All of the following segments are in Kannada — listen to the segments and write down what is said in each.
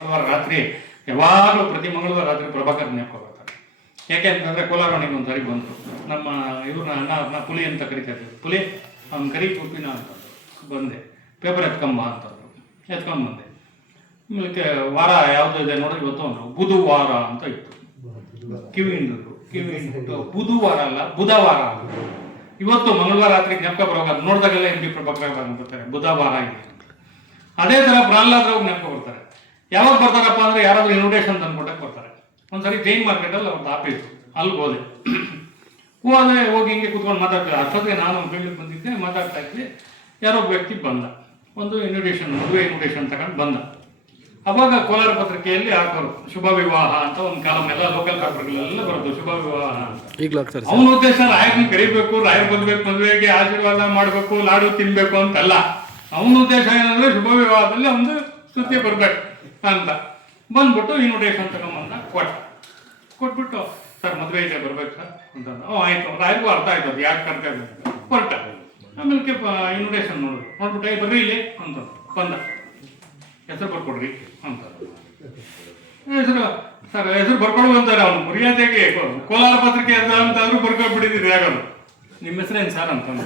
ರಾತ್ರಿ ಯಾವಾಗಲೂ ಪ್ರತಿ ಮಂಗಳವಾರ ರಾತ್ರಿ ಪ್ರಭಾಕರ್ ಜ್ಞಾಪಕ ಬರ್ತಾರೆ. ಯಾಕೆ ಅಂತಂದರೆ ಕೋಲಾರವಣಿಗೆ ಒಂದು ಸರಿ ಬಂದರು. ನಮ್ಮ ಇವ್ರನ್ನ ಅಣ್ಣ ಪುಲಿ ಅಂತ ಕರಿತಾ ಇದ್ದೀವಿ. ಪುಲಿ ಅವ್ನ ಕರಿ ಉಪ್ಪಿನ ಅಂತಂದ್ರು. ಬಂದೆ, ಪೇಪರ್ ಎತ್ಕೊಂಬ ಅಂತಂದ್ರು. ಎತ್ಕೊಂಡ್ಬಂದೆ. ಆಮೇಲೆ ವಾರ ಯಾವುದು ಇದೆ ನೋಡಿ ಇವತ್ತು ಅಂದರು. ಬುಧವಾರ ಅಂತ ಇತ್ತು. ಕಿವಿ ಹಿಂಡಿದ್ರು. ಬುಧವಾರ ಅಲ್ಲ, ಬುಧವಾರ ಅಲ್ಲ. ಇವತ್ತು ಮಂಗಳವಾರ ರಾತ್ರಿ ಜ್ಞಾಪಕ ಬರುವಾಗ ನೋಡಿದಾಗೆಲ್ಲ ಎಂ ಬಿ ಪ್ರಭಾಕರ್ ಬರ್ತಾರೆ, ಬುಧವಾರ ಇದೆ. ಅದೇ ಥರ ಪ್ರಹ್ಲಾದ್ರಾವ್ ಜ್ಞಾಪಕ ಬರ್ತಾರೆ. ಯಾವಾಗ ಬರ್ತಾರಪ್ಪ ಅಂದರೆ ಯಾರಾದ್ರೂ ಇನ್ವಿಟೇಷನ್ ತಂದ್ಕೊಟ್ಟಕ್ಕೆ ಬರ್ತಾರೆ. ಒಂದ್ಸರಿ ಜೈನ್ ಮಾರ್ಕೆಟಲ್ಲಿ ಅವ್ರದ್ದು ಆಫೀಸ್, ಅಲ್ಲಿ ಹೋದೆ. ಹೋಗಿ ಹಿಂಗೆ ಕೂತ್ಕೊಂಡು ಮಾತಾಡ್ತಾರೆ. ಅಷ್ಟೊತ್ತಿಗೆ ನಾನು ಬೆಂಗಳೂರಿಗೆ ಬಂದಿದ್ದೆ, ಮಾತಾಡ್ತಾ ಇದ್ದೆ. ಯಾರೋ ವ್ಯಕ್ತಿ ಬಂದ, ಒಂದು ಇನ್ವಿಟೇಷನ್, ಮದುವೆ ಇನ್ವಿಟೇಷನ್ ತಗೊಂಡು ಬಂದ. ಅವಾಗ ಕೋಲಾರ ಪತ್ರಿಕೆಯಲ್ಲಿ ಹಾಕೋರು ಶುಭ ವಿವಾಹ ಅಂತ ಒಂದು ಕಾಲಮ್, ಎಲ್ಲ ಲೋಕಲ್ ಪೇಪರ್ಗಳೆಲ್ಲ ಬರೋದು ಶುಭ ವಿವಾಹ ಅಂತ. ಅವನ ಉದ್ದೇಶ ರಾಯರನ್ನ ಕರಿಬೇಕು, ರಾಯರ್ ಬಂದ್ಬೇಕು, ಮದುವೆಗೆ ಆಶೀರ್ವಾದ ಮಾಡಬೇಕು, ಲಾಡು ತಿನ್ಬೇಕು ಅಂತಲ್ಲ. ಅವನ ಉದ್ದೇಶ ಏನಂದ್ರೆ ಶುಭ ವಿವಾಹದಲ್ಲಿ ಒಂದು ಸ್ತುತಿ ಬರ್ಬೇಕು ಅಂತ. ಬಂದ್ಬಿಟ್ಟು ಇನ್ವಿಟೇಷನ್ ತಗೊಂಬಂದ, ಕೊಟ್ಬಿಟ್ಟು ಸರ್ ಮದುವೆ ಇದೆ ಬರ್ಬೇಕು ಸರ್ ಅಂತಂದ. ಆಯ್ತು, ರಾಯರಿಗೂ ಅರ್ಥ ಆಯ್ತು ಅದು ಯಾಕೆ ಕರ್ಕ ಹೊರಟ. ಆಮೇಲೆ ಇನ್ವಿಟೇಷನ್ ನೋಡ್ಬಿಟ್ಟು ಬರ್ರಿ ಇಲ್ಲಿ ಅಂತ ಬಂದ. ಹೆಸರು ಬರ್ಕೊಡ್ರಿ ಅಂತ. ಹೆಸರು ಸರ್ ಹೆಸರು ಬರ್ಕೊಡು ಅಂತಾರೆ. ಅವನು ಮರ್ಯಾದೆಗೆ ಕೋಲಾರ ಪತ್ರಿಕೆ ಅಂತಾದ್ರೂ ಬರ್ಕೊಬಿಟ್ಟಿದ್ದೀರಿ ಯಾರು. ನಿಮ್ಮ ಹೆಸರೇನು ಸರ್ ಅಂತಂದು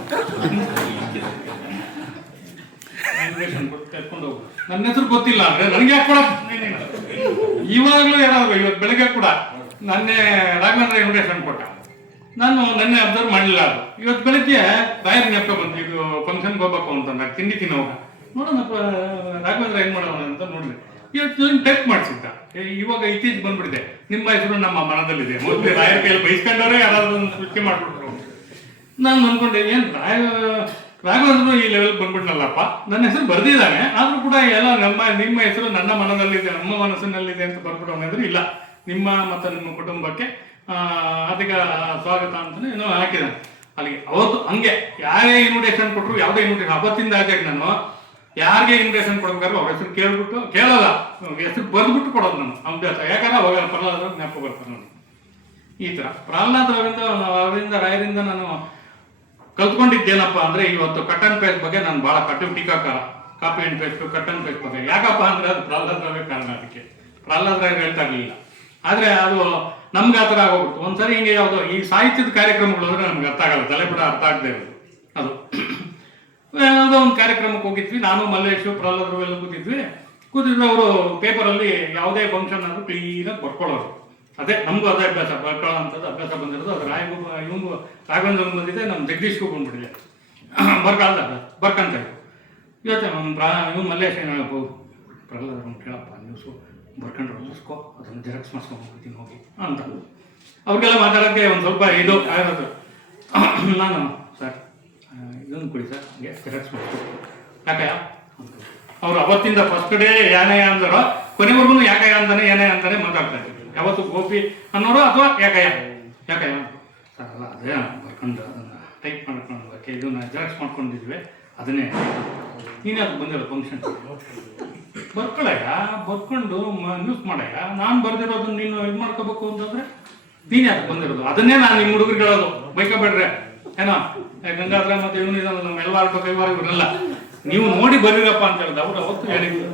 ಇನ್ವಿಟೇಷನ್ ಕೊಟ್ಟು ಕರ್ಕೊಂಡು ಹೋಗು. ನನ್ನ ಹೆಸರು ಗೊತ್ತಿಲ್ಲ ಅಂದ್ರೆ ನನಗೆ ಯಾಕೆ ಕೊಡ. ಇವಾಗಲೂ ಯಾರಾದ್ರು ಇವತ್ತು ಬೆಳಗ್ಗೆ ಕೂಡ ನನ್ನೇ ರಾಘವೇಂದ್ರ ಇನ್ವಿಟೇಷನ್ ಕೊಟ್ಟ. ನಾನು ನೆನ್ನೆ ಅಬ್ಸರ್ವ್ ಮಾಡಲಿಲ್ಲ. ಅದು ಇವತ್ತು ಬೆಳಗ್ಗೆ ರಾಯರ್ ಜ್ಞಾಪಕ ಬಂತು, ಇದು ಫಂಕ್ಷನ್ಗೆ ಹೋಗ್ಬೇಕು ಅಂತಂದ್ರೆ ತಿಂಡಿ ತಿನ್ನೋವಾಗ ನೋಡೋಣಪ್ಪ ರಾಘವೇಂದ್ರ ಏನು ಮಾಡೋಣ ಅಂತ ನೋಡಿದೆ. ಇವತ್ತು ಟೈಪ್ ಮಾಡಿಸಿದ್ದ. ಇವಾಗ ಇತ್ತೀಚೆಗೆ ಬಂದ್ಬಿಟ್ಟಿದೆ, ನಿಮ್ಮ ಹೆಸರು ನಮ್ಮ ಮನದಲ್ಲಿದೆ. ಮೊದಲು ರಾಯರ್ ಕೈಯಲ್ಲಿ ಬೈಸ್ಕೊಂಡವ್ರೆ ಯಾರಾದ್ರೂ ಒಂದು ಸೃಷ್ಟಿ ಮಾಡ್ಬಿಟ್ರು. ನಾನು ಅಂದ್ಕೊಂಡೆ ಏನು ರಾಘವೇಂದ್ರ ಈ ಲೆವೆಲ್ ಬಂದ್ಬಿಟ್ನಲ್ಲಪ್ಪ, ನನ್ನ ಹೆಸರು ಬರ್ದಿದ್ದಾನೆ, ಆದ್ರೂ ಕೂಡ ಎಲ್ಲ ನಿಮ್ಮ ಹೆಸರು ನನ್ನ ಮನದಲ್ಲಿದೆ, ನಮ್ಮ ಮನಸ್ಸಿನಲ್ಲಿದೆ ಅಂತ ಬರ್ಬಿಟ್ಟು ಇಲ್ಲ, ನಿಮ್ಮ ಮತ್ತು ನಿಮ್ಮ ಕುಟುಂಬಕ್ಕೆ ಅಧಿಕ ಸ್ವಾಗತ ಅಂತಲೇ ಏನೋ ಹಾಕಿದ್ದಾನೆ ಅಲ್ಲಿಗೆ. ಅವತ್ತು ಹಂಗೆ ಯಾರೇ ಇನ್ವಿಟೇಷನ್ ಕೊಟ್ಟರು, ಯಾವುದೇ ಇನ್ವಿಟೇಷನ್ ಅವತ್ತಿಂದ ಹಾಕಿ ನಾನು ಯಾರಿಗೆ ಇನ್ವಿಟೇಷನ್ ಕೊಡ್ಬೇಕಾದ್ರು ಅವ್ರ ಹೆಸರು ಕೇಳಲ್ಲ, ಹೆಸರು ಬರ್ದ್ಬಿಟ್ಟು ಕೊಡೋದು ನಾನು ಅಭ್ಯಾಸ. ಯಾಕಂದ್ರೆ ಅವಾಗ ಪ್ರಹ್ಲಾದ ಜ್ಞಾಪಕ ಬರ್ತಾರೆ ನೋಡಿ. ಈ ಥರ ಪ್ರಹ್ಲಾದ್ ಅವರಿಂದ ರಾಯರಿಂದ ನಾನು ಕಲ್ತ್ಕೊಂಡಿದ್ದೇನಪ್ಪ ಅಂದರೆ ಇವತ್ತು ಕಟ್ ಅಂಡ್ ಪೇಸ್ಟ್ ಬಗ್ಗೆ ನಾನು ಭಾಳ ಕಟ್ಟು ಟೀಕಾಕಾರ. Copy and paste, cut and paste ಬಗ್ಗೆ ಯಾಕಪ್ಪ ಅಂದರೆ ಅದು ಪ್ರಹ್ಲಾದ್ ರಾವೇ ಕಾರಣ. ಅದಕ್ಕೆ ಪ್ರಹ್ಲಾದ್ ರಾಯ್ ಹೇಳ್ತಾ ಇರಲಿಲ್ಲ. ಆದರೆ ಅದು ನಮ್ಗೆ ಆ ಥರ ಆಗೋಗ್ಬಿಡ್ತು. ಒಂದ್ಸರಿ ಹಿಂಗೆ ಯಾವುದೋ ಈ ಸಾಹಿತ್ಯದ ಕಾರ್ಯಕ್ರಮಗಳು ಅಂದರೆ ನಮ್ಗೆ ಅರ್ಥ ಆಗಲ್ಲ, ತಲೆ ಬಿಡ ಅರ್ಥ ಆಗದೆ ಇರೋದು. ಅದು ಯಾವುದೋ ಒಂದು ಕಾರ್ಯಕ್ರಮಕ್ಕೆ ಹೋಗಿದ್ವಿ, ನಾನು ಮಲ್ಲೇಶು ಪ್ರಹ್ಲಾದ್ ಎಲ್ಲ ಕೂತಿದ್ವಿ. ಅವರು ಪೇಪರಲ್ಲಿ ಯಾವುದೇ ಫಂಕ್ಷನ್ ಆದರೂ ಕ್ಲೀನಾಗಿ ಬರ್ಕೊಳ್ಳೋರು. ಅದೇ ನಮಗೂ ಅದೇ ಅಭ್ಯಾಸ, ಬರ್ಕೊಳ್ಳೋಂಥದ್ದು ಅಭ್ಯಾಸ ಬಂದಿರೋದು. ಅದು ರಾಯಗೂ ಇವಂಗೂ ರಾಘವೇಂದ್ರ ಬಂದಿದೆ, ನಮ್ಮ ಜಗದೀಶ್ಗೂ ಬಂದ್ಬಿಟ್ಟಿದೆ. ಬರ್ಕಾಲ್ದ ಬರ್ಕಂತ ಇವತ್ತು ಇವ್ನು ಮಲ್ಲೇಶ್ ಏನು ಹೇಳ್ಬೋದು, ಪ್ರಹ್ಲಾದ್ ಕೇಳಪ್ಪ ನ್ಯೂಸು ಬರ್ಕೊಂಡ್ರೆ ಓದಿಸ್ಕೊ, ಅದನ್ನು ಜೆರಾಕ್ಸ್ ಮಾಡಿಸ್ಕೊಂಡು ಹೋಗ್ತೀನಿ ಹೋಗಿ ಅಂತ. ಅವ್ರಿಗೆಲ್ಲ ಮಾತಾಡೋಕ್ಕೆ ಒಂದು ಸ್ವಲ್ಪ ಇದು ಆಗಿರೋದು. ನಾನು ಸರ್ ಇದನ್ನು ಕೊಡಿ ಸರ್ ಹಂಗೆ ಜೆರಾಕ್ಸ್ ಮಾಡಿಸ್ಕೊಡ್ತೀನಿ ಯಾಕಯ್ಯ ಅಂತ. ಅವ್ರು ಅವತ್ತಿಂದ ಫಸ್ಟ್ ಡೇ ಯಾನೇ ಅಂದರೋ ಕೊನೆವರೆಗೂ ಯಾಕಯ್ಯ ಅಂತಾನೆ ಏನೇ ಅಂತಾನೆ ಮಾತಾಡ್ತಾ ಇದ್ರು. ಯಾವತ್ತು ಗೋಪಿ ಅನ್ನೋರು ಅಥವಾ ಯಾಕಯ್ಯ ಸರ್ ಅಲ್ಲ ಅದೇ ಬರ್ಕೊಂಡು ಅದನ್ನು ಟೈಪ್ ಮಾಡ್ಕೊಂಡು ಇದನ್ನ ಜೆರಾಕ್ಸ್ ಮಾಡ್ಕೊಂಡಿದ್ವಿ, ಅದನ್ನೇ ನೀನೇ ಅದು ಬಂದಿರೋ ಫಂಕ್ಷನ್ ಬರ್ಕೊಳಯ್ಯ, ಬರ್ಕೊಂಡು ನ್ಯೂಸ್ ಮಾಡಯ್ಯ. ನಾನು ಬರ್ದಿರೋದನ್ನ ನೀನು ಇದು ಮಾಡ್ಕೋಬೇಕು ಅಂತಂದ್ರೆ ನೀನೇ ಅದು ಬಂದಿರೋದು, ಅದನ್ನೇ ನಾನು ನಿಮ್ಮ ಹುಡುಗರಿಗೆ ಹೇಳೋದು. ಬೈಕೋಬೇಡ್ರೆ ಏನೋ ಗಂಗಾಧರ ಮತ್ತೆ ಇವನು ಇದಲ್ಲ ನಮ್ಮ ಎಲ್ಲಾರು ಕೈವಾರ ಇವರೆಲ್ಲ ನೀವು ನೋಡಿ ಬರೀರಪ್ಪ ಅಂತ ಹೇಳಿದ. ಅವ್ರು ಅವತ್ತು ಹೇಳಿದ್ರು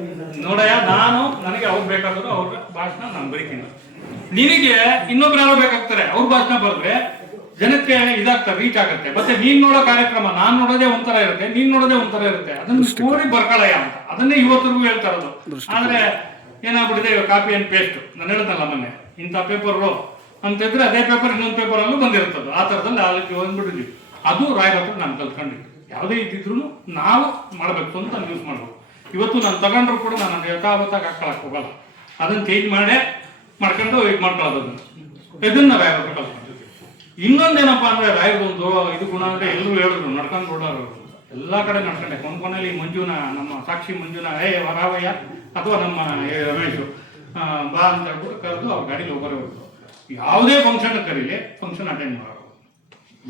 ನೋಡಯ್ಯ, ನಾನು ನನಗೆ ಅವ್ರು ಬೇಕಾದ್ರು ಅವ್ರ ಭಾಷಣ ನಾನು ಬರೀತೀನಿ, ನಿನಗೆ ಇನ್ನೊಬ್ರು ಯಾರೋ ಬೇಕಾಗ್ತಾರೆ, ಅವ್ರ ಭಾಷಣ ಬರೆದ್ರೆ ಜನಕ್ಕೆ ಇದಾಗ್ತಾರೆ, ರೀಚ್ ಆಗುತ್ತೆ. ಮತ್ತೆ ನೀನ್ ನೋಡೋ ಕಾರ್ಯಕ್ರಮ ನಾನು ನೋಡೋದೇ ಒಂಥರ ಇರುತ್ತೆ, ನೀನ್ ನೋಡೋದೇ ಒಂಥರ ಇರುತ್ತೆ. ಅದನ್ನ ನೋಡಿ ಬರ್ಕೊಳ್ಳಯ್ಯ ಅಂತ ಅದನ್ನೇ ಇವತ್ತಿಗೂ ಹೇಳ್ತಾ ಇರೋದು. ಆದ್ರೆ ಏನಾಗ್ಬಿಟ್ಟಿದೆ ಕಾಪಿ ಅಂಡ್ ಪೇಸ್ಟ್. ನಾನು ಹೇಳ್ತಲ್ಲ ಮೊನ್ನೆ ಇಂಥ ಪೇಪರು ಅಂತಿದ್ರೆ ಅದೇ ಪೇಪರ್ ಇನ್ನೊಂದು ಪೇಪರಲ್ಲೂ ಬಂದಿರ್ತದೆ. ಆ ಥರದಲ್ಲಿ ಅದಕ್ಕೆ ಬಂದ್ಬಿಟ್ಟಿದ್ವಿ. ಅದು ರಾಯರ ಹತ್ರ ನಾನು ಕಲ್ತ್ಕೊಂಡಿದ್ದೆ. ಯಾವುದೇ ಇದ್ದಿದ್ರು ನಾವು ಮಾಡಬೇಕು ಅಂತ ನ್ಯೂಸ್ ಮಾಡ್ಬೋದು. ಇವತ್ತು ನಾನು ತಗೊಂಡ್ರು ಕೂಡ ನಾನು ಅದು ಯಥಾವತ್ತಾಗಿ ಹಾಕೊಳಕ್ಕೆ ಹೋಗಲ್ಲ, ಅದನ್ನು ಚೇಂಜ್ ಮಾಡ್ಕೊಂಡು ಇದು ಮಾಡ್ಕೊಳ್ಳೋದು. ಇದನ್ನ ರಾಯರ ಹತ್ರ ಕಲ್ತ್ಕೊಂಡಿದ್ವಿ. ಇನ್ನೊಂದೇನಪ್ಪ ಅಂದ್ರೆ ರಾಯರದೊಂದು ಇದು ಗುಣ ಅಂದ್ರೆ ಎಲ್ಲರೂ ಹೇಳಿದ್ರು ನಡ್ಕೊಂಡು ಓಡೋರು, ಎಲ್ಲ ಕಡೆ ನಡ್ಕೊಂಡೆ. ಕೊನೆಯಲ್ಲಿ ಮಂಜುನ, ನಮ್ಮ ಸಾಕ್ಷಿ ಮಂಜುನ ವರಾವಯ್ಯ ಅಥವಾ ನಮ್ಮ ರಮೇಶು ಬಾ ಅಂತ ಹೇಳ್ಬಿಟ್ಟು ಕರೆದು ಅವ್ರ ಗಾಡೀಲಿ ಹೋಗೋರು. ಯಾವುದೇ ಫಂಕ್ಷನ್ ಕರೀಲಿ ಫಂಕ್ಷನ್ ಅಟೆಂಡ್ ಮಾಡೋರು.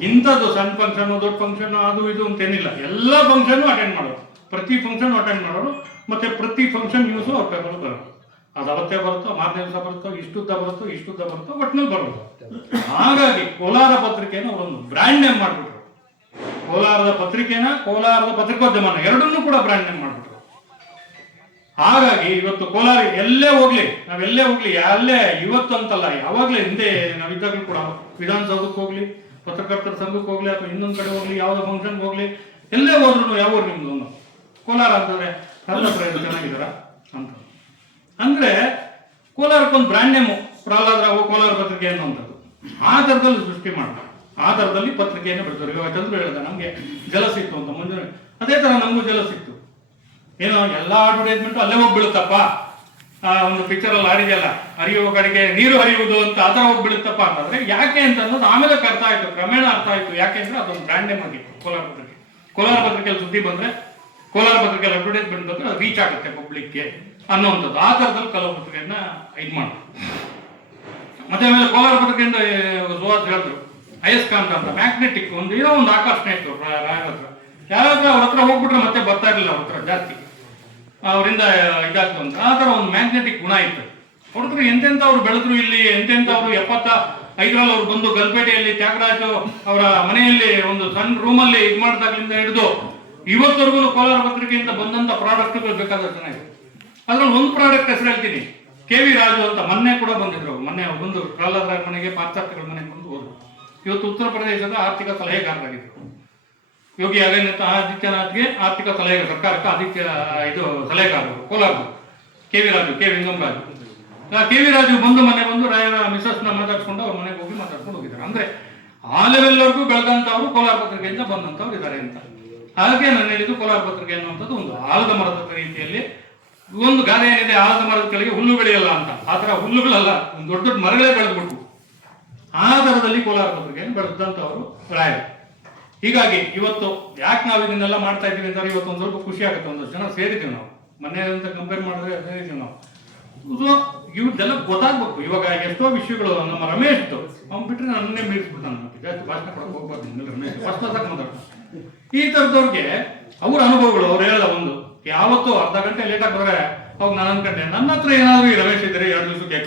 ಇಂಥದ್ದು ಸಣ್ಣ ಫಂಕ್ಷನ್ ದೊಡ್ಡ ಫಂಕ್ಷನ್ ಅದು ಇದು ಅಂತೇನಿಲ್ಲ, ಎಲ್ಲ ಫಂಕ್ಷನ್ ಅಟೆಂಡ್ ಮಾಡೋರು. ಪ್ರತಿ ಫಂಕ್ಷನ್ ಅಟೆಂಡ್ ಮಾಡೋರು. ಮತ್ತೆ ಪ್ರತಿ ಫಂಕ್ಷನ್ ನ್ಯೂಸು ಅವ್ರ ಪೇಪರ್ ಬರೋದು. ಅದು ಅವತ್ತೇ ಬರುತ್ತೋ, ಮಾರನೇ ದಿವಸ ಬರುತ್ತೋ, ಇಷ್ಟುದ್ದ ಬರುತ್ತೋ ಒಟ್ಟಿನಲ್ಲಿ ಬರೋದು. ಹಾಗಾಗಿ ಕೋಲಾರ ಪತ್ರಿಕೆನ ಅವರೊಂದು ಬ್ರ್ಯಾಂಡ್ ನೇಮ್ ಮಾಡಿಬಿಟ್ರು. ಕೋಲಾರದ ಪತ್ರಿಕೆನ, ಕೋಲಾರದ ಪತ್ರಿಕೋದ್ಯಮನ ಎರಡನ್ನೂ ಕೂಡ ಬ್ರ್ಯಾಂಡ್ ನೇಮ್ ಮಾಡಿಬಿಟ್ರು. ಹಾಗಾಗಿ ಇವತ್ತು ಕೋಲಾರ ಎಲ್ಲೇ ಹೋಗ್ಲಿ, ನಾವೆಲ್ಲೇ ಹೋಗ್ಲಿ, ಅಲ್ಲೇ ಇವತ್ತು ಅಂತಲ್ಲ, ಯಾವಾಗಲೇ ಹಿಂದೆ ನಾವಿದ್ದಾಗಲೂ ಕೂಡ ವಿಧಾನಸೌಧಕ್ಕೆ ಹೋಗ್ಲಿ, ಪತ್ರಕರ್ತರ ಸಂಘಕ್ಕೆ ಹೋಗ್ಲಿ, ಅಥವಾ ಇನ್ನೊಂದು ಕಡೆ ಹೋಗ್ಲಿ, ಯಾವುದೋ ಫಂಕ್ಷನ್ಗೆ ಹೋಗ್ಲಿ, ಎಲ್ಲೇ ಹೋದ್ರು ಯಾವ ಊರು ನಿಮ್ದು ಕೋಲಾರ ಅಂತಂದ್ರೆ ಕನ್ನಡ ಚೆನ್ನಾಗಿದಾರ ಅಂತ. ಅಂದ್ರೆ ಕೋಲಾರಕ್ಕೊಂದು ಬ್ರ್ಯಾಂಡ್ ನೇಮು ಪ್ರಹ್ಲಾದ್ ರಾವ್ ಕೋಲಾರ ಪತ್ರಿಕೆ ಅನ್ನುವಂಥದ್ದು ಆ ಥರದಲ್ಲಿ ಸೃಷ್ಟಿ ಮಾಡ್ತಾರೆ. ಆ ಥರದಲ್ಲಿ ಪತ್ರಿಕೆಯನ್ನು ಬಿಡ್ತಾರೆ. ಇವಾಗ ಚಂದ್ರ ಹೇಳಿದ ನಮಗೆ ಜಲಸಿತ್ತು ಅಂತ ಮುಂದೆ, ಅದೇ ಥರ ನಮಗೂ ಜಲಸಿತ್ತು. ಏನೋ ಎಲ್ಲ ಅಡ್ವರ್ಟೈಸ್ಮೆಂಟ್ ಅಲ್ಲೇ ಹೋಗಿ ಬೀಳುತ್ತಪ್ಪ, ಒಂದು ಪಿಕ್ಚರಲ್ಲಿ ಆಡಿದೆಯಲ್ಲ, ಹರಿಯುವ ಕಡೆಗೆ ನೀರು ಹರಿಯುವುದು ಅಂತ ಆ ಥರ ಹೋಗಿ ಬೀಳುತ್ತಪ್ಪ ಅಂತಂದ್ರೆ ಯಾಕೆ ಅಂತ ಅನ್ನೋದು ಆಮೇಲೆ ಅರ್ಥ ಆಯ್ತು, ಕ್ರಮೇಣ ಅರ್ಥ ಆಯ್ತು. ಯಾಕೆಂದ್ರೆ ಅದೊಂದು ಬ್ರ್ಯಾಂಡ್ ನೇಮ್ ಆಗಿತ್ತು ಕೋಲಾರ ಪತ್ರಿಕೆ. ಕೋಲಾರ ಪತ್ರಿಕೆಯಲ್ಲಿ ಸುದ್ದಿ ಬಂದ್ರೆ, ಕೋಲಾರ ಪತ್ರಿಕೆಯಲ್ಲಿ ಅಡ್ವರ್ಟೈಸ್ಮೆಂಟ್ ಬಂದ್ರೆ ಅದು ರೀಚ್ ಆಗುತ್ತೆ ಪಬ್ಲಿಕ್ಗೆ ಅನ್ನೋವಂಥದ್ದು. ಆ ಥರದಲ್ಲಿ ಕೆಲವು ಪತ್ರಿಕೆಯನ್ನ ಇದು ಮಾಡ್ತಾರೆ. ಮತ್ತೆ ಆಮೇಲೆ ಕೋಲಾರ ಪತ್ರಿಕೆಯಿಂದ ಸುಹಾಸ್ ಹೇಳಿದ್ರು, ಅಯಸ್ಕಾಂತ ಅಂತ ಮ್ಯಾಗ್ನೆಟಿಕ್ ಒಂದು ಏನೋ ಒಂದು ಆಕರ್ಷಣೆ ಇತ್ತು ರಾಯರ ಹತ್ರ. ಯಾರಾದ್ರೂ ಅವ್ರ ಹತ್ರ ಹೋಗ್ಬಿಟ್ರೆ ಮತ್ತೆ ಬರ್ತಾ ಇರಲಿಲ್ಲ ಅವ್ರ ಹತ್ರ ಜಾಸ್ತಿ, ಅವರಿಂದ ಇದಾಗ್ತು ಅಂತ. ಆ ಥರ ಒಂದು ಮ್ಯಾಗ್ನೆಟಿಕ್ ಗುಣ ಇತ್ತು. ಹೊರತು ಎಂತೆಂಥವ್ರು ಬೆಳೆದ್ರು ಇಲ್ಲಿ, ಎಂತೆಂಥವ್ರು 75ರಲ್ಲಿ ಅವ್ರು ಬಂದು ಗಲ್ಪೇಟೆಯಲ್ಲಿ ತ್ಯಾಗರಾಜು ಅವರ ಮನೆಯಲ್ಲಿ ಒಂದು ಸಣ್ಣ ರೂಮಲ್ಲಿ ಇದು ಮಾಡಿದಾಗ್ಲಿಂದ ಹಿಡಿದು ಇವತ್ತವರೆಗೂ ಕೋಲಾರ ಪತ್ರಿಕೆಯಿಂದ ಬಂದಂಥ ಪ್ರಾಡಕ್ಟ್ಗಳು ಬೇಕಾದಷ್ಟು ಚೆನ್ನಾಗಿದೆ. ಅದ್ರಲ್ಲಿ ಒಂದು ಪ್ರಾಡಕ್ಟ್ ಹೆಸರು ಹೇಳ್ತೀನಿ, KV ರಾಜು ಅಂತ. ಮೊನ್ನೆ ಕೂಡ ಬಂದಿದ್ರು, ಮೊನ್ನೆ ಬಂದು ಪ್ರಹ್ಲಾದ್ ರಾವ್ ಮನೆಗೆ, ಪಾಶ್ಚಾತ್ಯಗಳ ಮನೆಗೆ ಬಂದು ಹೋದ್ರು. ಇವತ್ತು ಉತ್ತರ ಪ್ರದೇಶದ ಆರ್ಥಿಕ ಸಲಹೆಗಾರರಾಗಿದ್ರು. ಯೋಗಿ ಆದಿತ್ಯನಾಥ್ಗೆ ಆರ್ಥಿಕ ಸಲಹೆ, ಸರ್ಕಾರಕ್ಕೆ ಸಲಹೆಗಾರರು ಕೋಲಾರದು. KV Raju, K Vengamaraju. KV Raju ಬಂದು ಮನೆ ಬಂದು ರಾಯರ ಮಿಸಸ್ನ ಮಾತಾಡ್ಸ್ಕೊಂಡು ಅವ್ರ ಮನೆಗೆ ಹೋಗಿ ಮಾತಾಡ್ಕೊಂಡು ಹೋಗಿದ್ದಾರೆ. ಅಂದ್ರೆ ಆ ಲೆವೆಲ್ವರೆಗೂ ಬೆಳೆದಂತವ್ರು ಕೋಲಾರ ಪತ್ರಿಕೆಯಿಂದ ಬಂದಂತವ್ರು ಇದ್ದಾರೆ ಅಂತ. ಹಾಗೆ ನಾನು ಹೇಳಿದ್ದು ಕೋಲಾರ ಪತ್ರಿಕೆ ಅನ್ನುವಂಥದ್ದು ಒಂದು ಆಲದ ಮರದ ರೀತಿಯಲ್ಲಿ ಒಂದು ಗಾದೆ ಏನಿದೆ, ಆಲದ ಮರದ ಕೆಳಗೆ ಹುಲ್ಲು ಬೆಳೆಯಲ್ಲ ಅಂತ. ಆ ಥರ ಹುಲ್ಲುಗಳಲ್ಲ, ಒಂದು ದೊಡ್ಡ ದೊಡ್ಡ ಮರಗಳೇ ಬೆಳೆದ್ಬಿಟ್ಟು ಆ ಥರದಲ್ಲಿ ಕೋಲಾರ ಪತ್ರಿಕೆಯನ್ನು ಬೆಳೆದಂಥವ್ರು ರಾಯರು. ಹೀಗಾಗಿ ಇವತ್ತು ಯಾಕೆ ನಾವು ಇದನ್ನೆಲ್ಲ ಮಾಡ್ತಾ ಇದ್ದೀವಿ ಅಂತಂದ್ರೆ ಇವತ್ತು ಒಂದು ಸ್ವಲ್ಪ ಖುಷಿ ಆಗುತ್ತೆ. ಒಂದಷ್ಟು ಜನ ಸೇರಿದ್ದೀವಿ ನಾವು, ಮೊನ್ನೆ ಅಂತ ಕಂಪೇರ್ ಮಾಡಿದ್ರೆ ಸೇರಿದ್ದೀವಿ ನಾವು. ಸೊ ಇವ್ರದ್ದೆಲ್ಲ ಗೊತ್ತಾಗ್ಬೇಕು. ಇವಾಗ ಎಷ್ಟೋ ವಿಷಯಗಳು ನಮ್ಮ ರಮೇಶ್ ಅವ್ನು ಬಿಟ್ಟರೆ ನನ್ನೇ ಮೀರಿಸ್ಬಿಟ್ಟು ಜಾಸ್ತಿ ಭಾಷಣ ಕೊಡಕ್ಕೆ ಹೋಗ್ಬಾರ್ದು. ರಮೇಶ್ ಫಸ್ಟ್ ಕ್ಲಾಸಾಗಿ ಮಾತಾಡ್ತಾನೆ. ಈ ಥರದವ್ರಿಗೆ ಅವ್ರ ಅನುಭವಗಳು ಅವ್ರು ಹೇಳಲ್ಲ. ಒಂದು ಯಾವತ್ತೂ ಅರ್ಧ ಗಂಟೆ ಲೇಟಾಗಿ ಬಂದ್ರೆ ಅವಾಗ ನಾನು ಅನ್ಕೊಂಡೆ ನನ್ನ ಹತ್ರ ಏನಾದ್ರು ಈ ರಮೇಶ್ ಇದ್ರೆ 2 ದಿವಸಕ್ಕೆ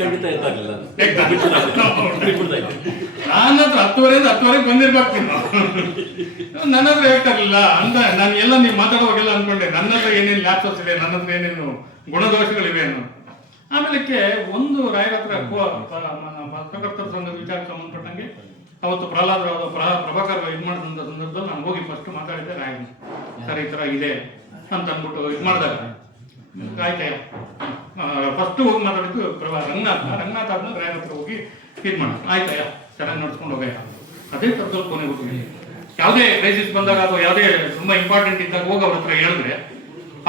ನನ್ನ ಹತ್ರ 10:30 ಬಂದಿರ್ಬೇಕು. ನನ್ನ ಹತ್ರ ಹೇಳ್ತಾ ಇರಲಿಲ್ಲ ಅಂತ ನಾನು ಎಲ್ಲ ನೀವು ಮಾತಾಡುವಾಗೆಲ್ಲ ಅನ್ಕೊಂಡೆ ನನ್ನ ಹತ್ರ ಏನೇನು ಲ್ಯಾಪ್ಟಾಪ್ಸ್ ಇದೆ, ನನ್ನ ಹತ್ರ ಏನೇನು ಗುಣದೋಷಗಳಿವೆ ಅನ್ನೋ. ಆಮೇಲೆ ಒಂದು ರಾಯರ ಹತ್ರ ಪತ್ರಕರ್ತರ ಸಂಘದ ವಿಚಾರಕ್ಕೆ ಸಂಬಂಧಪಟ್ಟಂಗೆ ಅವತ್ತು ಪ್ರಹ್ಲಾದ್ ರಾವ್ ಪ್ರಭಾಕರ್ ಇದು ಮಾಡಿದಂಥ ಸಂದರ್ಭದಲ್ಲಿ ನಾನು ಹೋಗಿ ಫಸ್ಟ್ ಮಾತಾಡಿದ್ದೆ ರಾಯನ. ಸರ್ ಈ ಥರ ಇದೆ ಅಂತ ಅಂದ್ಬಿಟ್ಟು ಇದು ಮಾಡಿದಾಗ ಆಯ್ತಯ್ಯ ಫಸ್ಟ್ ಹೋಗಿ ಮಾತಾಡಿದ್ದು ರಂಗನಾಥ್ ಆದ್ಮೇಲೆ ರಾಯರ ಹತ್ರ ಹೋಗಿ ಇದು ಮಾಡಿ ಆಯ್ತಯ್ಯ ಚೆನ್ನಾಗಿ ನಡ್ಸ್ಕೊಂಡು ಹೋಗಯ್ಯ. ಅದೇ ಥರದಲ್ಲಿ ಕೊನೆ ಹೋಗಿ ಯಾವುದೇ ಕ್ರೈಸಿಸ್ ಬಂದಾಗ ಅಥವಾ ಯಾವುದೇ ತುಂಬಾ ಇಂಪಾರ್ಟೆಂಟ್ ಇದ್ದಾಗ ಹೋಗಿ ಅವ್ರ ಹತ್ರ ಹೇಳಿದ್ರೆ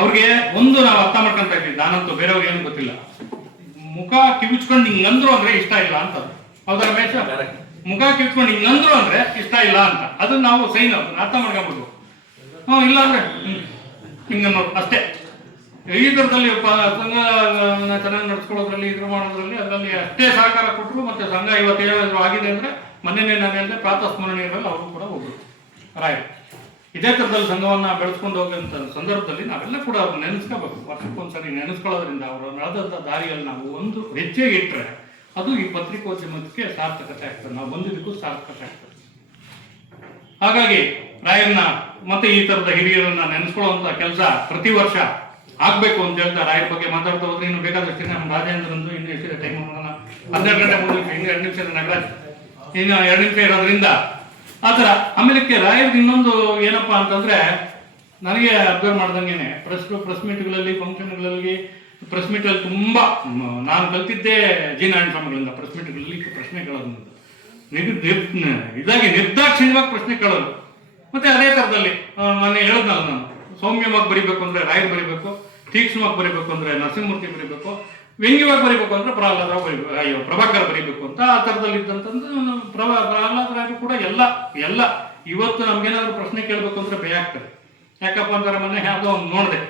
ಅವ್ರಿಗೆ ಒಂದು ನಾವು ಅರ್ಥ ಮಾಡ್ಕೊಂತ ಇದ್ದೀವಿ. ನಾನಂತೂ ಬೇರೆಯವ್ರಿಗೆ ಏನು ಗೊತ್ತಿಲ್ಲ, ಮುಖ ಕಿವಿಚ್ಕೊಂಡು ಹಿಂಗಂದ್ರು ಅಂದ್ರೆ ಇಷ್ಟ ಇಲ್ಲ ಅಂತ. ಹೌದಾ ರಮೇಶ್? ಮುಖ ಕಿವಿಚ್ಕೊಂಡು ಹಿಂಗಂದ್ರು ಅಂದ್ರೆ ಇಷ್ಟ ಇಲ್ಲ ಅಂತ. ಅದನ್ನ ನಾವು ಸೈನ್ ಅರ್ಥ ಮಾಡ್ಕೊಂಡ್ಬಿಡ್ಬೋದು. ಇಲ್ಲ ಅಂದ್ರೆ ಹಿಂಗನ್ನೋರು ಅಷ್ಟೇ. ಈ ಥರದಲ್ಲಿ ಸಂಘ ಚೆನ್ನಾಗಿ ನಡ್ಸ್ಕೊಳ್ಳೋದ್ರಲ್ಲಿ ಇದ್ರ ಮಾಡೋದ್ರಲ್ಲಿ ಅದರಲ್ಲಿ ಅಷ್ಟೇ ಸಹಕಾರ ಕೊಟ್ಟರು. ಮತ್ತೆ ಸಂಘ ಇವತ್ತೇನಾದ್ರು ಆಗಿದೆ ಅಂದ್ರೆ ಮೊನ್ನೆ ನಾನು ಹೇಳಿದೆ ಪ್ರಾತಃ ಸ್ಮರಣೀಯರಲ್ಲಿ ಅವರು ಕೂಡ ಹೋಗ್ರು ರಾಯರು. ಇದೇ ಥರದಲ್ಲಿ ಸಂಘವನ್ನ ಬೆಳೆಸ್ಕೊಂಡು ಹೋಗುವಂಥ ಸಂದರ್ಭದಲ್ಲಿ ನಾವೆಲ್ಲ ಕೂಡ ಅವ್ರು ನೆನೆಸ್ಕೋಬೇಕು. ವರ್ಷಕ್ಕೊಂದ್ಸರಿ ನೆನೆಸ್ಕೊಳ್ಳೋದ್ರಿಂದ ಅವರು ನಡೆದಂಥ ದಾರಿಯಲ್ಲಿ ನಾವು ಒಂದು ಹೆಜ್ಜೆ ಇಟ್ಟರೆ ಅದು ಈ ಪತ್ರಿಕೋದ್ಯಮಕ್ಕೆ ಸಾರ್ಥಕತೆ ಆಗ್ತದೆ. ನಾವು ಬಂದಿದ್ದಕ್ಕೂ ಸಾರ್ಥಕತೆ ಆಗ್ತದೆ. ಹಾಗಾಗಿ ರಾಯರನ್ನ ಮತ್ತೆ ಈ ಥರದ ಹಿರಿಯರನ್ನ ನೆನೆಸ್ಕೊಳ್ಳುವಂಥ ಕೆಲಸ ಪ್ರತಿ ವರ್ಷ ಆಗ್ಬೇಕು ಅಂತ ಹೇಳ್ತಾ ರಾಯರ ಬಗ್ಗೆ ಮಾತಾಡ್ತಾ ಹೋದ್ರೆ ಇನ್ನು ಬೇಕಾದಷ್ಟು ನಮ್ಮ ರಾಜೇಂದ್ರಂದು ಇನ್ನು ಎಷ್ಟಿದೆ ಟೈಮ್ 12 ಗಂಟೆ ಮುಗಿಲಿಕ್ಕೆ ಇನ್ನು 2 ನಿಮಿಷ ನಗರಾಜ್ ಇನ್ನು 2 ನಿಮಿಷ ಇರೋದ್ರಿಂದ ಆ ಥರ. ಆಮೇಲೆ ರಾಯರ್ದು ಇನ್ನೊಂದು ಏನಪ್ಪಾ ಅಂತಂದ್ರೆ ನನಗೆ ಅಬ್ಸರ್ವ್ ಮಾಡ್ದಂಗೆನೆ ಪ್ರೆಸ್ ಮೀಟ್ಗಳಲ್ಲಿ ಫಂಕ್ಷನ್ಗಳಲ್ಲಿ ಪ್ರೆಸ್ ಮೀಟಲ್ಲಿ ತುಂಬಾ ನಾನು ಕಲ್ತಿದ್ದೆ ಜಿ ನಾರಾಯಣ ಸ್ವಾಮಿಗಳಿಂದ. ಪ್ರೆಸ್ ಮೀಟ್ಗಳಲ್ಲಿ ಪ್ರಶ್ನೆ ಕೇಳೋದು ಇದಾಗಿ ನಿರ್ದಾಕ್ಷಿಣ್ಯವಾಗಿ ಪ್ರಶ್ನೆ ಕೇಳೋದು. ಮತ್ತೆ ಅದೇ ಥರದಲ್ಲಿ ನಾನು ಹೇಳಿದ್ನಲ್ಲ, ನಾನು ಸೌಮ್ಯವಾಗಿ ಬರಿಬೇಕು ಅಂದ್ರೆ ರಾಯರ್ ಬರಿಬೇಕು, ತೀಕ್ಷ್ಣವಾಗಿ ಬರಿಬೇಕು ಅಂದ್ರೆ ನರಸಿಂಹಮೂರ್ತಿ ಬರಿಬೇಕು, ವ್ಯಂಗ್ಯವಾಗಿ ಬರಿಬೇಕು ಅಂದ್ರೆ ಪ್ರಹ್ಲಾದ್ ರಾವ್ ಬರಿಬೇಕು, ಪ್ರಭಾಕರ್ ಬರಿಬೇಕು ಅಂತ ಆ ಥರದಲ್ಲಿ ಇದ್ದಂತಂದು ಪ್ರಹ್ಲಾದ್ ರಾವ್ ಕೂಡ ಎಲ್ಲ ಇವತ್ತು ನಮ್ಗೇನಾದ್ರು ಪ್ರಶ್ನೆ ಕೇಳಬೇಕು ಅಂದ್ರೆ ಭಯ ಆಗ್ತದೆ. ಯಾಕಪ್ಪ ಅಂತಾರೆ ಮೊನ್ನೆ ಯಾವುದೋ ಒಂದು ನೋಡಿದೆ,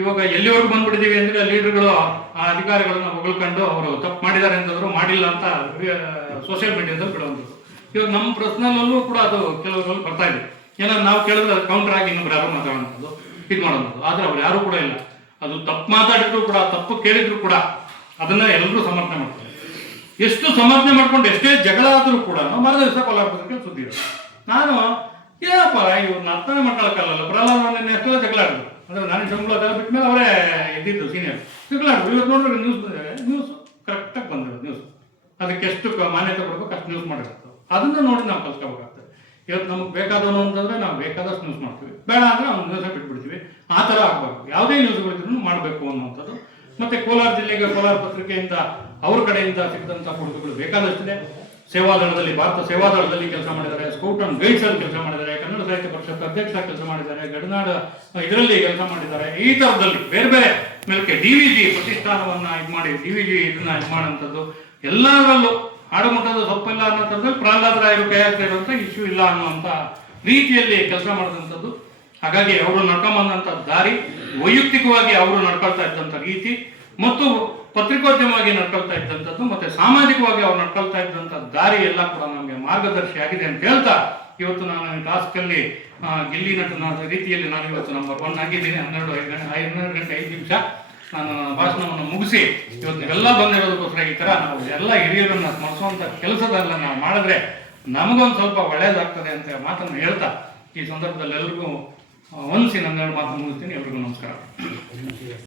ಇವಾಗ ಎಲ್ಲಿವರೆಗೂ ಬಂದ್ಬಿಟ್ಟಿದ್ದೀವಿ ಅಂದ್ರೆ ಲೀಡರ್ಗಳು ಆ ಅಧಿಕಾರಿಗಳನ್ನ ಹೊಗಳ್ಕೊಂಡು ಅವರು ತಪ್ಪು ಮಾಡಿದ್ದಾರೆ ಅಂತಂದ್ರು ಮಾಡಿಲ್ಲ ಅಂತ ಸೋಷಿಯಲ್ ಮೀಡಿಯಾದಲ್ಲಿ ಬಿಡುವಂಥದ್ದು. ಇವಾಗ ನಮ್ಮ ಪರ್ಸನಲ್ಲೂ ಕೂಡ ಅದು ಕೆಲವರಲ್ಲಿ ಬರ್ತಾ ಇದೆ. ಏನಾದ್ರು ನಾವು ಕೇಳಿದ್ರೆ ಅದು ಕೌಂಟರ್ ಆಗಿ ಇನ್ನೊಬ್ರು ಯಾರು ಮಾತಾಡೋಂಥದ್ದು ಇದು ಮಾಡೋದು. ಆದ್ರೆ ಅವ್ರು ಯಾರು ಕೂಡ ಇಲ್ಲ. ಅದು ತಪ್ಪು ಮಾತಾಡಿದ್ರು ಕೂಡ, ತಪ್ಪು ಕೇಳಿದ್ರು ಕೂಡ ಅದನ್ನ ಎಲ್ಲರೂ ಸಮರ್ಥನೆ ಮಾಡ್ತಾರೆ. ಎಷ್ಟು ಸಮರ್ಥನೆ ಮಾಡ್ಕೊಂಡು ಎಷ್ಟೇ ಜಗಳ ಆದರೂ ಕೂಡ ಮರದ ದಿವಸ ಕೋಲಾರ ಪತ್ರಿಕೆ ಸುದ್ದಿ ಇರೋದು. ನಾನು ಏನಪ್ಪ ಇವ್ರನ್ನ ಅರ್ಥನೇ ಮಾಡ್ಕೊಳಕ್ಕಲ್ಲ, ಪ್ರಹ್ಲಾದ್ ಎಷ್ಟೆಲ್ಲ ಜಗಳ ಆಡಿದ್ರು ಅಂದರೆ ನಾನು ಸಂಬಳ ಅದೆಲ್ಲ ಬಿಟ್ಟ ಮೇಲೆ ಅವರೇ ಇದ್ದಿದ್ದು ಸೀನಿಯರ್ ಸಿಗ್ಲಾರ್ದು. ಇವತ್ತು ನೋಡಿದ್ರೆ ನ್ಯೂಸ್ ಕರೆಕ್ಟಾಗಿ ಬಂದಿರೋದು ನ್ಯೂಸ್, ಅದಕ್ಕೆ ಎಷ್ಟು ಮಾನ್ಯತೆ ಕೊಡ್ಬೇಕು ಅಷ್ಟು ನ್ಯೂಸ್ ಮಾಡಿರುತ್ತೆ. ಅದನ್ನು ನೋಡಿ ನಾವು ಕಲ್ತ್ಕೋಬೇಕಾಗ್ತದೆ. ಇವತ್ತು ನಮಗೆ ಬೇಕಾದವನು ಅಂತಂದರೆ ನಾವು ಬೇಕಾದಷ್ಟು ನ್ಯೂಸ್ ಮಾಡ್ತೀವಿ, ಬೇಡ ಅಂದರೆ ಅವ್ನು ನ್ಯೂಸೇ ಬಿಟ್ಬಿಡ್ತೀವಿ. ಆ ಥರ ಆಗಬಾರ್ದು. ಯಾವುದೇ ನ್ಯೂಸ್ಗಳಿದ್ರೂ ಮಾಡಬೇಕು ಅನ್ನುವಂಥದ್ದು. ಮತ್ತು ಕೋಲಾರ ಜಿಲ್ಲೆಗೆ ಕೋಲಾರ ಪತ್ರಿಕೆಯಿಂದ ಅವ್ರ ಕಡೆಯಿಂದ ಸಿಕ್ಕಿದಂಥ ಕೊಡುಗೆಗಳು ಬೇಕಾದಷ್ಟಿದೆ. ಸೇವಾದಳದಲ್ಲಿ, ಭಾರತ ಸೇವಾದಳದಲ್ಲಿ ಕೆಲಸ ಮಾಡಿದ್ದಾರೆ, ಸ್ಕೌಟ್ ಅಂಡ್ ಗೈಡ್ಸ್ ಅಲ್ಲಿ ಕೆಲಸ ಮಾಡಿದ್ದಾರೆ, ಕನ್ನಡ ಸಾಹಿತ್ಯ ಪರಿಷತ್ ಅಧ್ಯಕ್ಷ ಕೆಲಸ ಮಾಡಿದ್ದಾರೆ, ಗಡಿನಾಡ ಇದರಲ್ಲಿ ಕೆಲಸ ಮಾಡಿದ್ದಾರೆ. ಈ ಥರದಲ್ಲಿ ಬೇರೆ ಬೇರೆ ಮೇಲಕ್ಕೆ DVG ಪ್ರತಿಷ್ಠಾನವನ್ನು ಇದು ಮಾಡಿ DVG ಇದನ್ನ ಇದು ಮಾಡೋಂಥದ್ದು ಎಲ್ಲದರಲ್ಲೂ ಆಡುಮಟ್ಟದ ಸೊಪ್ಪಿಲ್ಲ ಅನ್ನೋ ಥರದಲ್ಲಿ ಪ್ರಹ್ಲಾದ ರಾಯರು ಕೈ ಹಾಕ್ತಾ ಇರುವಂಥ ಇಶ್ಯೂ ಇಲ್ಲ ಅನ್ನುವಂಥ ರೀತಿಯಲ್ಲಿ ಕೆಲಸ ಮಾಡಿದಂಥದ್ದು. ಹಾಗಾಗಿ ಅವರು ನಡ್ಕೊಂಬಂದಂಥ ದಾರಿ, ವೈಯಕ್ತಿಕವಾಗಿ ಅವರು ನಡ್ಕೊಳ್ತಾ ಇದ್ದಂಥ ರೀತಿ ಮತ್ತು ಪತ್ರಿಕೋದ್ಯಮವಾಗಿ ನಡ್ಕೊಳ್ತಾ ಇದ್ದಂಥದ್ದು ಮತ್ತು ಸಾಮಾಜಿಕವಾಗಿ ಅವ್ರು ನಡ್ಕೊಳ್ತಾ ಇದ್ದಂಥ ದಾರಿ ಎಲ್ಲ ಕೂಡ ನಮಗೆ ಮಾರ್ಗದರ್ಶಿ ಆಗಿದೆ ಅಂತ ಹೇಳ್ತಾ, ಇವತ್ತು ನಾನು ಟಾಸ್ಕಲ್ಲಿ ಗಿಲ್ಲಿ ನಟನ ರೀತಿಯಲ್ಲಿ ನಾನು ಇವತ್ತು ನಂಬರ್ 1 ಆಗಿದ್ದೀನಿ. 12 ಗಂಟೆ 5 ನಿಮಿಷ ನಾನು ಭಾಷಣವನ್ನು ಮುಗಿಸಿ ಇವತ್ತು ನೀವೆಲ್ಲ ಬಂದಿರೋದಕ್ಕೋಸ್ಕರ ಈ ಥರ ನಾವು ಎಲ್ಲ ಹಿರಿಯರನ್ನು ಸ್ಮರಿಸುವಂಥ ಕೆಲಸದಲ್ಲ ನಾವು ಮಾಡಿದ್ರೆ ನಮಗೊಂದು ಸ್ವಲ್ಪ ಒಳ್ಳೆಯದಾಗ್ತದೆ ಅಂತ ಮಾತನ್ನು ಹೇಳ್ತಾ ಈ ಸಂದರ್ಭದಲ್ಲಿ ಎಲ್ರಿಗೂ ವಂದಿಸಿ 12 ಮಾತು ಮುಗಿಸ್ತೀನಿ. ಎಲ್ರಿಗೂ ನಮಸ್ಕಾರ.